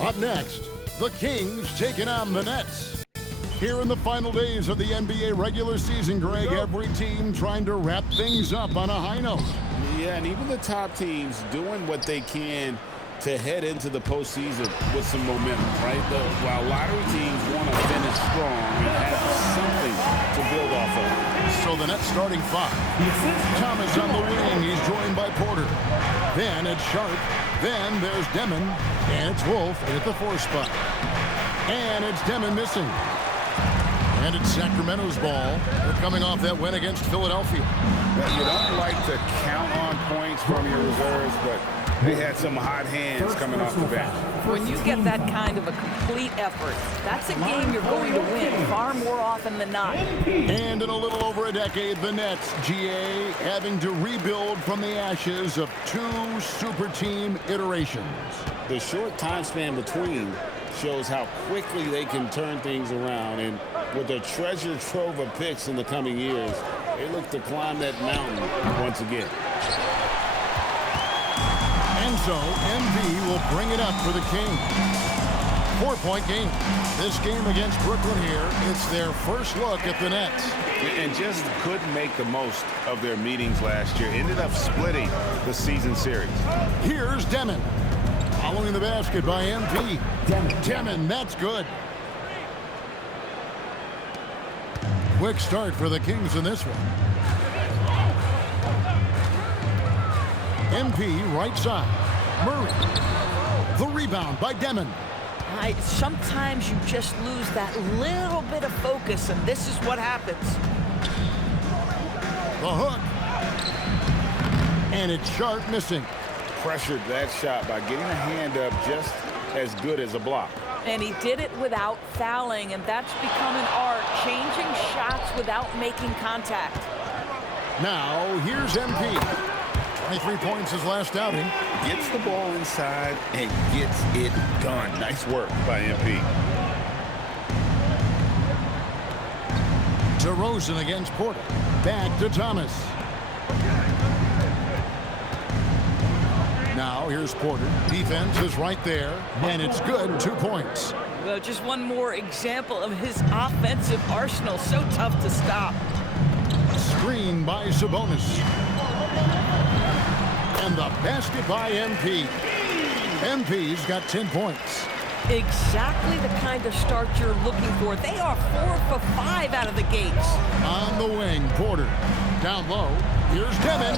Up next, the Kings taking on the Nets. Here in the final days of the NBA regular season, Greg, every team trying to wrap things up on a high note. Yeah, and even the top teams doing what they can to head into the postseason with some momentum, right? While lottery teams want to finish strong and have something to build off of. So the Nets starting five. Thomas on the wing. He's joined by Porter. Then it's Sharp. Then there's Demon. And it's Wolf at the 4 spot. And it's Demon missing. And it's Sacramento's ball. They're coming off that win against Philadelphia. You don't like to count on points from your reserves, but they had some hot hands coming off the bench. When you get that kind of a complete effort, that's a game you're going to win far more often than not. And in a little over a decade, the Nets, GA, having to rebuild from the ashes of 2 super team iterations. The short time span between shows how quickly they can turn things around, and with a treasure trove of picks in the coming years, they look to climb that mountain once again. And so, MB will bring it up for the Kings. 4-point game. This game against Brooklyn here, it's their first look at the Nets. And just couldn't make the most of their meetings last year. Ended up splitting the season series. Here's Demon. Following the basket by MP. Demon, that's good. Quick start for the Kings in this one. MP right side. Murray. The rebound by Demon. Sometimes you just lose that little bit of focus, and this is what happens. The hook. And it's Sharp missing. Pressured that shot by getting a hand up just as good as a block. And he did it without fouling, and that's become an art, changing shots without making contact. Now, here's MP. 23 points his last outing. Gets the ball inside and gets it done. Nice work by MP. DeRozan against Porter. Back to Thomas. Now, here's Porter. Defense is right there, and it's good. 2 points. Well, just one more example of his offensive arsenal. So tough to stop. Screen by Sabonis. And the basket by MP. MP's got 10 points. Exactly the kind of start you're looking for. They are 4 for 5 out of the gates. On the wing, Porter. Down low, here's Demon.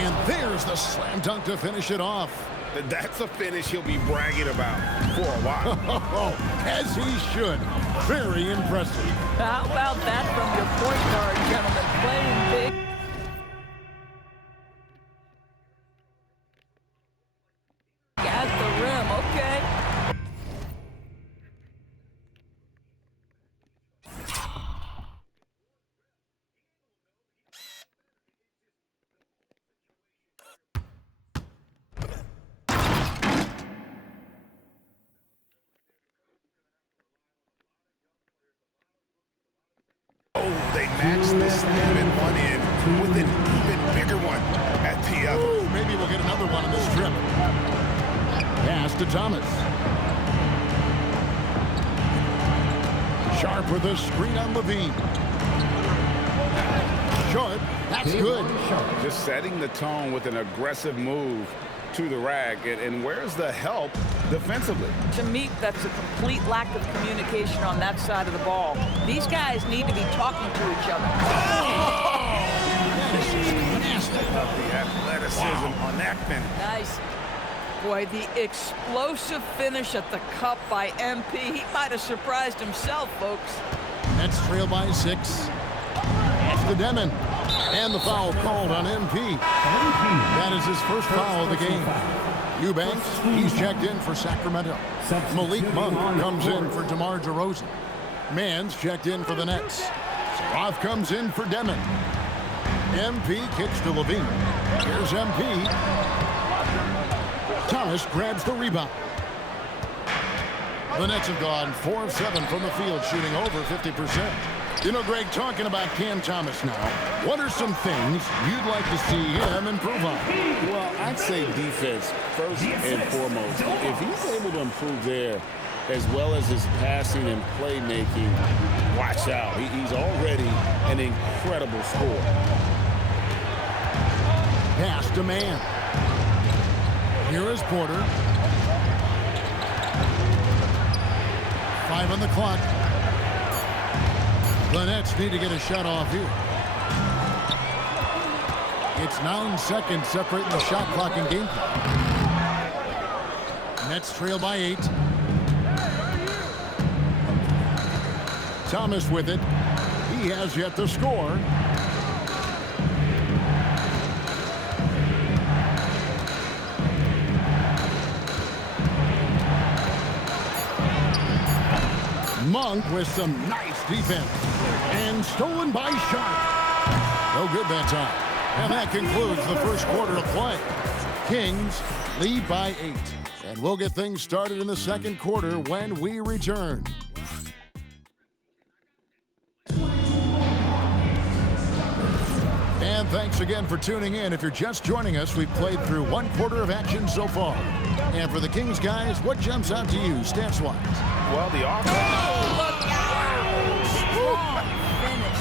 And there's the slam dunk to finish it off. That's a finish he'll be bragging about for a while. As he should. Very impressive. How about that from your point guard, gentlemen? Playing big. At the rim, okay. They match this slam in one end with an even bigger one at the other. Ooh, maybe we'll get another one on this trip. Pass to Thomas. Sharp with a screen on Levine. Sharp, that's good. Just setting the tone with an aggressive move to the rack. And where's the help defensively? To me, that's a complete lack of communication on that side of the ball. These guys need to be talking to each other. That is just nasty. The athleticism on that finish. Nice. Boy, the explosive finish at the cup by MP. He might have surprised himself, folks. Nets trail by 6. That's the Demon. And the foul called on MP. That is his first foul of the game. Eubanks, he's checked in for Sacramento. Malik Monk comes in for DeMar DeRozan. Mann's checked in for the Nets. Off comes in for Demon. MP kicks to Levine. Here's MP. Thomas grabs the rebound. The Nets have gone 4 of 7 from the field, shooting over 50%. You know, Greg, talking about Cam Thomas now, what are some things you'd like to see him improve on? Well, I'd say defense first and foremost. If he's able to improve there, as well as his passing and playmaking, watch out. He's already an incredible scorer. Pass to man. Here is Porter. 5 on the clock. The Nets need to get a shot off here. It's 9 seconds separating the shot clock and game clock. Nets trail by 8. Thomas with it. He has yet to score. Monk with some nice defense. And stolen by Sharp. No good that time. And that concludes the first quarter of play. Kings lead by 8. And we'll get things started in the second quarter when we return. And thanks again for tuning in. If you're just joining us, we've played through one quarter of action so far. And for the Kings guys, what jumps out to you stats-wise? Well, the offense. Oh, look out! Strong finish.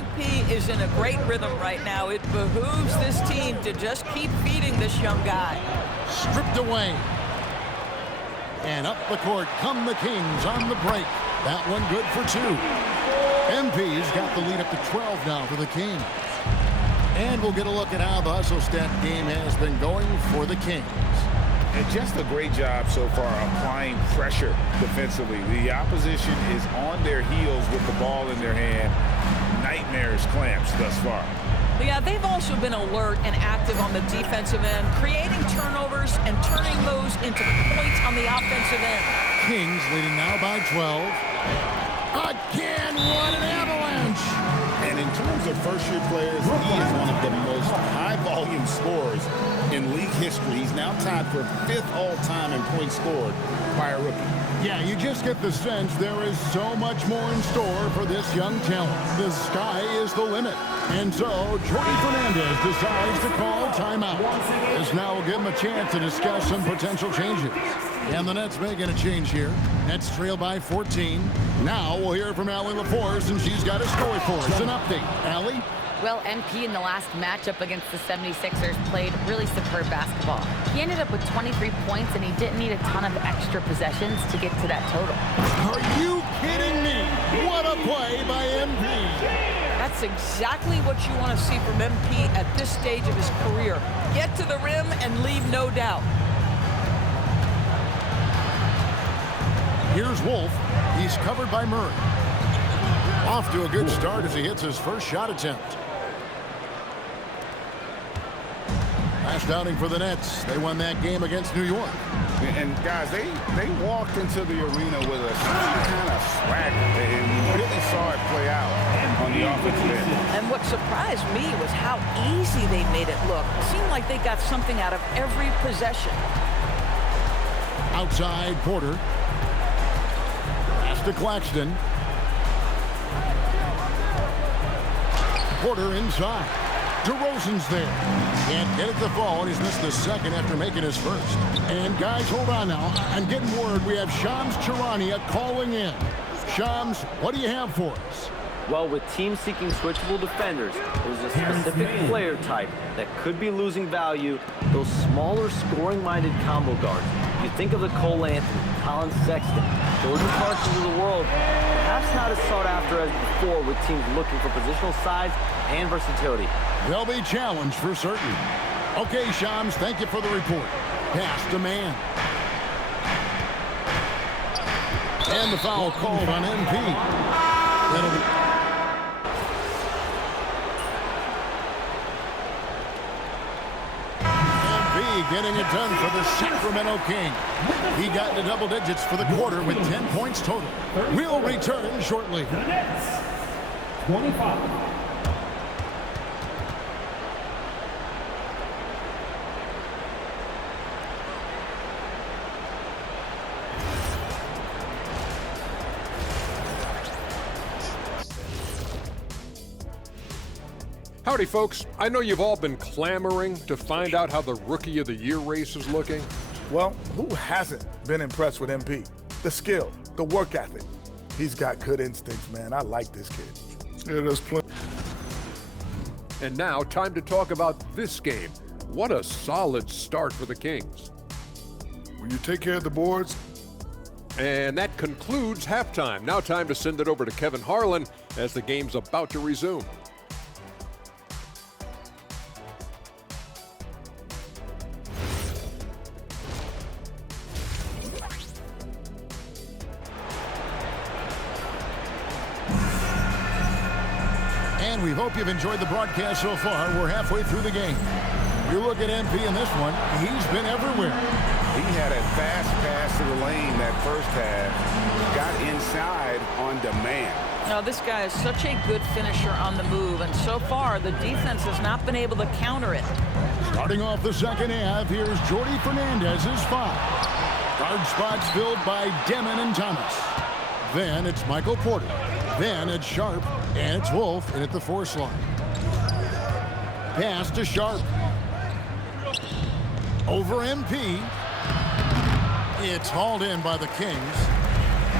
MP is in a great rhythm right now. It behooves this team to just keep feeding this young guy. Stripped away. And up the court come the Kings on the break. That one good for 2. MP's got the lead up to 12 now for the Kings. And we'll get a look at how the hustle stat game has been going for the Kings. And just a great job so far applying pressure defensively. The opposition is on their heels with the ball in their hand. Nightmares clamps thus far. Yeah, they've also been alert and active on the defensive end, creating turnovers and turning those into points on the offensive end. Kings leading now by 12. Again, what an avalanche! And in terms of first-year players, he is one of the most high-volume scorers in league history. He's now tied for 5th all-time in points scored by a rookie. Yeah, you just get the sense there is so much more in store for this young talent. The sky is the limit. And so, Jordy Fernandez decides to call timeout. As now will give him a chance to discuss some potential changes. And the Nets making a change here. Nets trail by 14. Now we'll hear from Allie LaForce, and she's got a story for us. An update. Allie? Well, MP in the last matchup against the 76ers played really superb basketball. He ended up with 23 points, and he didn't need a ton of extra possessions to get to that total. Are you kidding me? What a play by MP. That's exactly what you want to see from MP at this stage of his career. Get to the rim and leave no doubt. Here's Wolf. He's covered by Murray. Off to a good start as he hits his first shot attempt. Last outing for the Nets. They won that game against New York. And guys, they walked into the arena with a kind of swagger, and we really saw it play out on the offensive end. And what surprised me was how easy they made it look. It seemed like they got something out of every possession. Outside, Porter. Pass to Claxton. Porter inside. DeRozan's there. Can't get it to fall, and he's missed the second after making his first. And guys, hold on now. I'm getting word we have Shams Charania calling in. Shams, what do you have for us? Well, with teams seeking switchable defenders, there's a specific player type that could be losing value, those smaller scoring-minded combo guards. You think of the Cole Anthony, Colin Sexton, Jordan Clarkson of the world, perhaps not as sought after as before with teams looking for positional size and versatility. They'll be challenged for certain. Okay, Shams, thank you for the report. Pass to man. And the foul called on MP. That'll be... MP getting it done for the Sacramento Kings. He got into double digits for the quarter with 10 points total. We'll return shortly. The Nets, 25. Howdy, folks. I know you've all been clamoring to find out how the Rookie of the Year race is looking. Well, who hasn't been impressed with MP? The skill, the work ethic. He's got good instincts, man. I like this kid. Yeah, there's plenty. And now, time to talk about this game. What a solid start for the Kings. When you take care of the boards. And that concludes halftime. Now time to send it over to Kevin Harlan as the game's about to resume. And we hope you've enjoyed the broadcast so far. We're halfway through the game. You look at MP in this one, he's been everywhere. He had a fast pass to the lane that first half, got inside on demand. Now, this guy is such a good finisher on the move, and so far the defense has not been able to counter it. Starting off the second half, here's Jordy Fernandez's foul. Guard spots filled by Demon and Thomas. Then it's Michael Porter. Then it's Sharp, and it's Wolf in at the force line. Pass to Sharp. Over MP. It's hauled in by the Kings.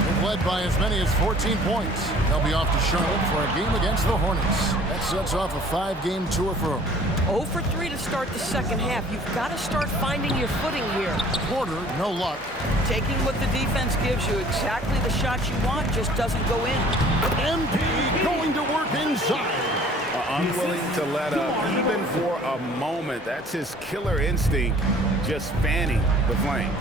They've led by as many as 14 points. They'll be off to Charlotte for a game against the Hornets. That sets off a 5-game tour for them. 0 for 3 to start the second half. You've got to start finding your footing here. Porter, no luck. Taking what the defense gives you, exactly the shots you want, just doesn't go in. MP going to work inside. Unwilling to let up, even for a moment. That's his killer instinct, just fanning the flames.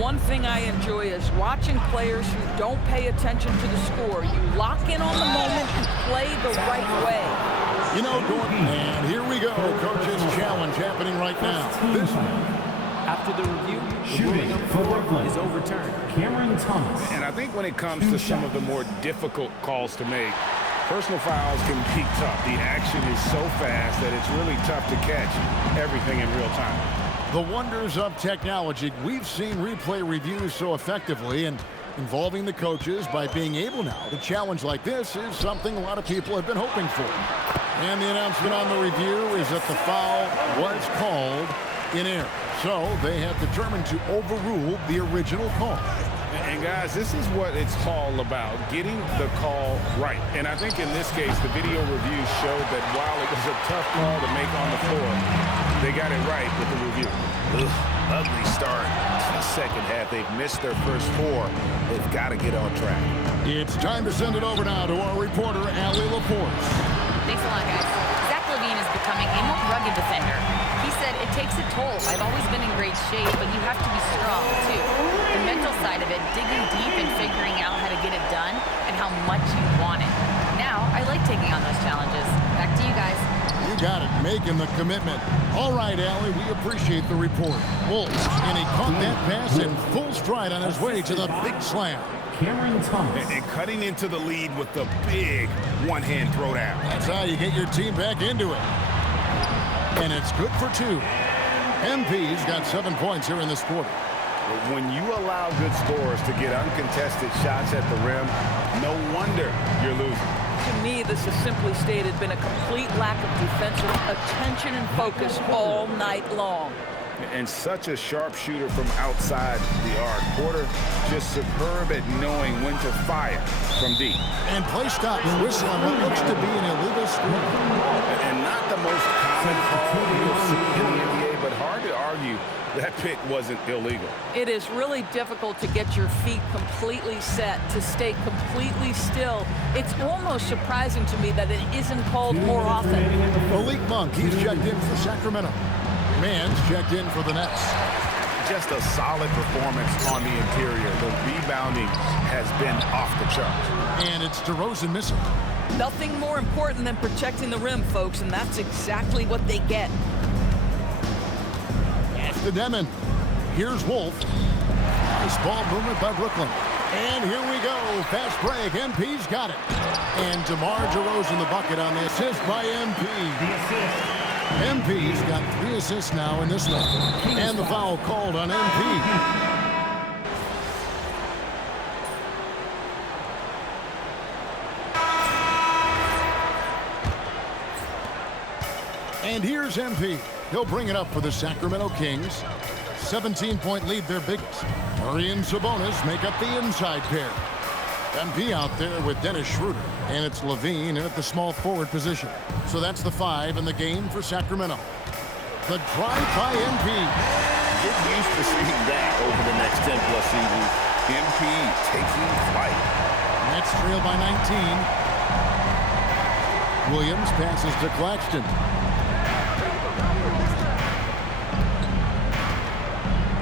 One thing I enjoy is watching players who don't pay attention to the score. You lock in on the moment and play the right way. You know, Gordon, and here we go. Coach's challenge happening right now. This After the review, the ruling for Brooklyn is overturned. Cameron Thomas. And I think when it comes to some of the more difficult calls to make, personal fouls can be tough. The action is so fast that it's really tough to catch everything in real time. the wonders of technology. We've seen replay reviews so effectively, and involving the coaches by being able now to challenge like this is something a lot of people have been hoping for. And the announcement on the review is that the foul was called in error. So they have determined to overrule the original call. And guys, this is what it's all about, getting the call right. And I think in this case, the video review showed that while it was a tough call to make on the floor, they got it right with the review. Ugly start to the second half. They've missed their first four. They've got to get on track. It's time to send it over now to our reporter, Allie Laporte. Thanks a lot, guys. Zach LaVine is becoming a more rugged defender. He said, it takes a toll. I've always been in great shape, but you have to be strong, too. The mental side of it, digging deep and figuring out how to get it done and how much you want it. Now, I like taking on those challenges. Back to you guys. You got it, making the commitment. All right, Allie, we appreciate the report. Wolves, and he caught that pass in full stride on his way to the big slam. Cameron Thomas. And cutting into the lead with the big one-hand throwdown. That's how you get your team back into it. And it's good for two. MP's got 7 points here in this quarter. When you allow good scorers to get uncontested shots at the rim, no wonder you're losing. To me, this has simply stated been a complete lack of defensive attention and focus all night long. And such a sharp shooter from outside the arc. Porter just superb at knowing when to fire from deep. And play stops whistling what looks to be an illegal screen. And not the most common call you'll see in the NBA, but hard to argue that pick wasn't illegal. It is really difficult to get your feet completely set, to stay completely still. It's almost surprising to me that it isn't called more often. Malik Monk, he's checked in for Sacramento. Mann's checked in for the Nets. Just a solid performance on the interior. The rebounding has been off the charts. And it's DeRozan missing. Nothing more important than protecting the rim, folks, and that's exactly what they get. To Demon. Here's Wolf. Nice ball movement by Brooklyn. And here we go. Fast break. MP's got it. And DeMar DeRozan the bucket on the assist by MP. The assist. MP's got 3 assists now in this one. And the foul called on MP. And here's MP. He'll bring it up for the Sacramento Kings. 17-point lead, their biggest. Murray and Sabonis make up the inside pair. MP out there with Dennis Schroeder. And it's Levine in at the small forward position. So that's the 5 in the game for Sacramento. The drive by MP. Get used to seeing that over the next 10-plus seasons. MP taking flight. Nets trail by 19. Williams passes to Claxton.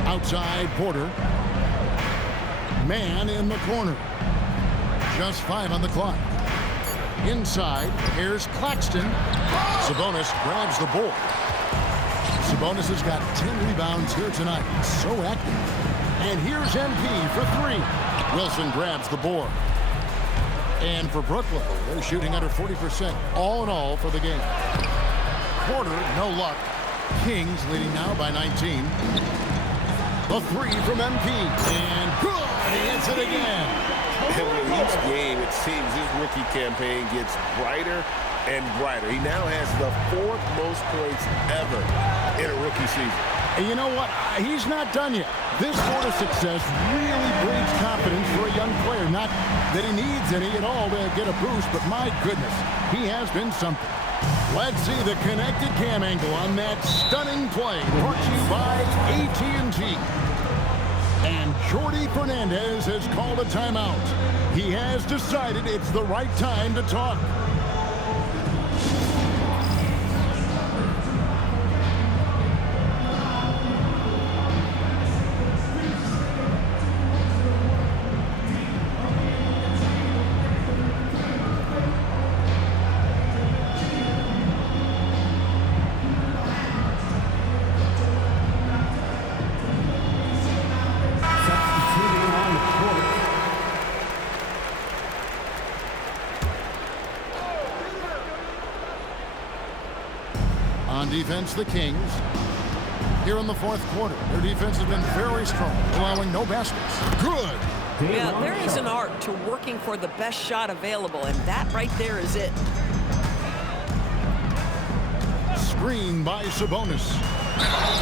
Outside Porter. Man in the corner. Just 5 on the clock. Inside, here's Claxton. Sabonis grabs the ball. Sabonis has got 10 rebounds here tonight. So active. And here's MP for 3. Wilson grabs the board. And for Brooklyn, they're shooting under 40% all in all for the game. Porter, no luck. Kings leading now by 19. The 3 from MP. And good. He hits it again. And with each game, it seems his rookie campaign gets brighter and brighter. He now has the 4th most points ever in a rookie season. And you know what? He's not done yet. This sort of success really breeds confidence for a young player. Not that he needs any at all to get a boost, but my goodness, he has been something. Let's see the connected cam angle on that stunning play brought to you by AT&T. And Jordi Fernandez has called a timeout. He has decided it's the right time to talk. On defense, the Kings. Here in the 4th quarter, their defense has been very strong, allowing no baskets. Good. Yeah, there is an art to working for the best shot available, and that right there is it. Screen by Sabonis.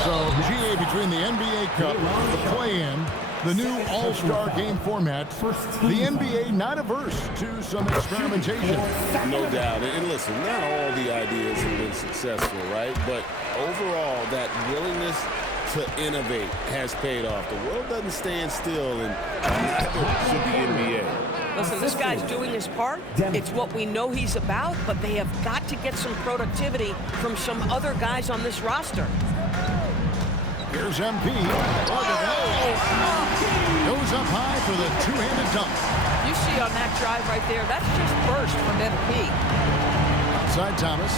So, GA between the NBA Cup, the play-in, the new All-Star game format, the NBA not averse to some experimentation. No doubt. And listen, not all the ideas have been successful, right? But overall, that willingness to innovate has paid off. The world doesn't stand still, and neither should the NBA. Listen, this guy's doing his part. It's what we know he's about, but they have got to get some productivity from some other guys on this roster. Here's MP. Goes up high for the two-handed dunk. You see on that drive right there, that's just burst from MP. Outside Thomas.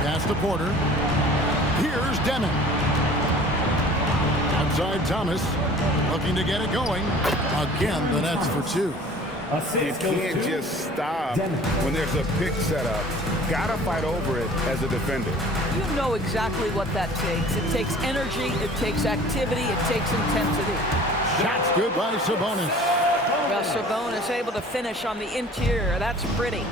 Pass to Porter. Here's Demon. Outside Thomas. Looking to get it going. Again, the Nets for 2. You can't just stop when there's a pick set up. Gotta fight over it as a defender. You know exactly what that takes. It takes energy, it takes activity, it takes intensity. Shots good by Sabonis. Well, Sabonis able to finish on the interior. That's pretty.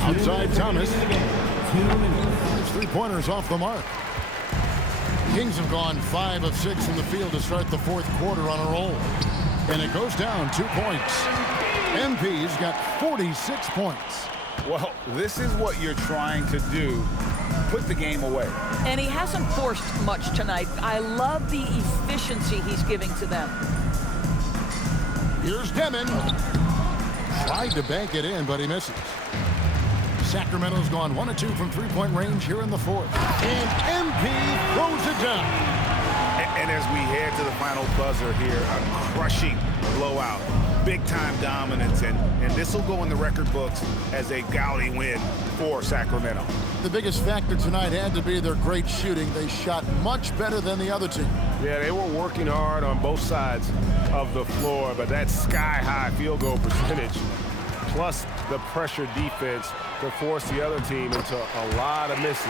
Outside Thomas. His three-pointers off the mark. Kings have gone 5 of 6 from the field to start the 4th quarter on a roll. And it goes down 2 points. MP's got 46 points. Well, this is what you're trying to do. Put the game away. And he hasn't forced much tonight. I love the efficiency he's giving to them. Here's Demon. Tried to bank it in, but he misses. Sacramento's gone 1 of 2 from three-point range here in the 4th. And MP throws it down. And as we head to the final buzzer here, a crushing blowout. Big-time dominance, and this will go in the record books as a gaudy win for Sacramento. The biggest factor tonight had to be their great shooting. They shot much better than the other team. Yeah, they were working hard on both sides of the floor, but that sky-high field goal percentage, plus the pressure defense to force the other team into a lot of misses.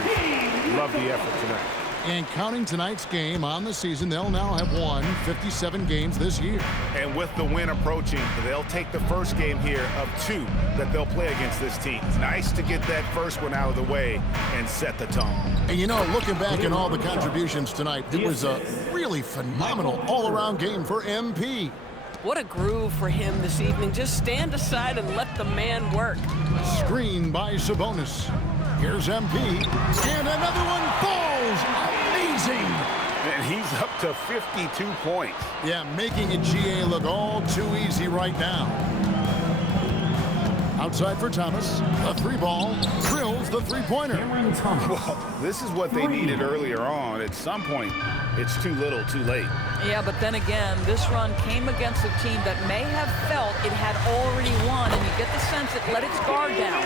Love the effort tonight. And counting tonight's game on the season, they'll now have won 57 games this year. And with the win approaching, they'll take the first game here of 2 that they'll play against this team. It's nice to get that first one out of the way and set the tone. And you know, looking back at all the contributions tonight, it was a really phenomenal all-around game for MP. What a groove for him this evening. Just stand aside and let the man work. Screen by Sabonis. Here's MP, and another one falls. Amazing. And he's up to 52 points. Yeah, making it GA look all too easy right now. Outside for Thomas. The 3-ball drills the 3-pointer. Well, this is what they needed earlier on. At some point, it's too little, too late. Yeah, but then again, this run came against a team that may have felt it had already won, and you get the sense it let its guard down.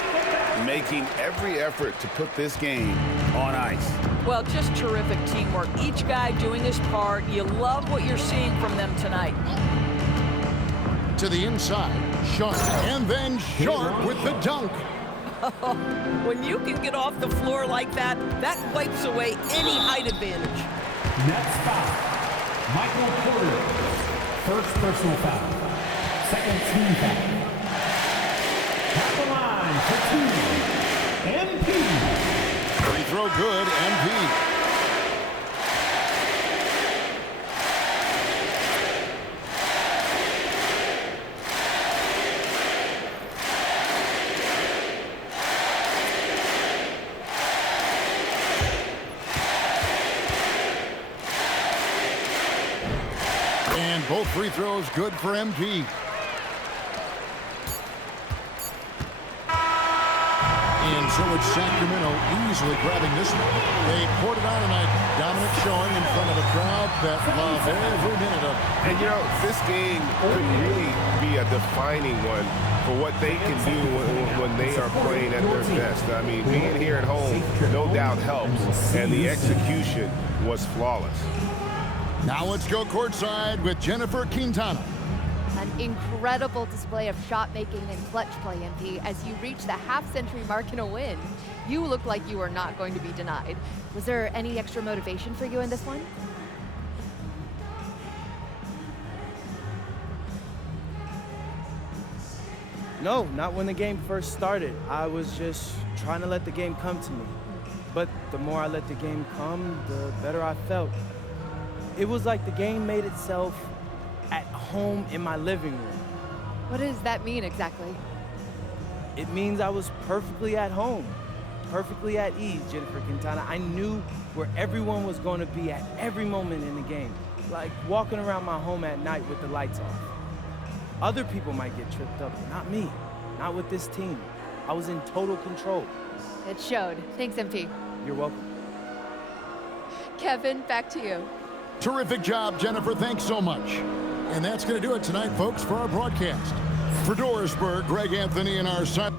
Making every effort to put this game on ice. Well, just terrific teamwork. Each guy doing his part. You love what you're seeing from them tonight. To the inside, Sharp, and then Sharp with the dunk. When you can get off the floor like that, that wipes away any height advantage. Next foul. MYCAREER. First personal foul. Second team foul. At the line for 2. MP. Free throw good, MP. And both free throws good for MP. And so it's Sacramento easily grabbing this one. They poured it on tonight. Dominant showing in front of a crowd that loved every minute of it. And, you know, this game could really be a defining one for what they can do when they are playing at their best. I mean, being here at home no doubt helps, and the execution was flawless. Now let's go courtside with Jennifer Quintana. An incredible display of shot making and clutch play, MP, as you reach the half-century mark in a win. You look like you are not going to be denied. Was there any extra motivation for you in this one? No, not when the game first started. I was just trying to let the game come to me. But the more I let the game come, the better I felt. It was like the game made itself at home in my living room. What does that mean exactly? It means I was perfectly at home, perfectly at ease, Jennifer Quintana. I knew where everyone was going to be at every moment in the game, like walking around my home at night with the lights off. Other people might get tripped up, but not me, not with this team. I was in total control. It showed. Thanks, MP. You're welcome. Kevin, back to you. Terrific job, Jennifer. Thanks so much. And that's going to do it tonight, folks, for our broadcast. For Dorisburg, Greg Anthony and our side.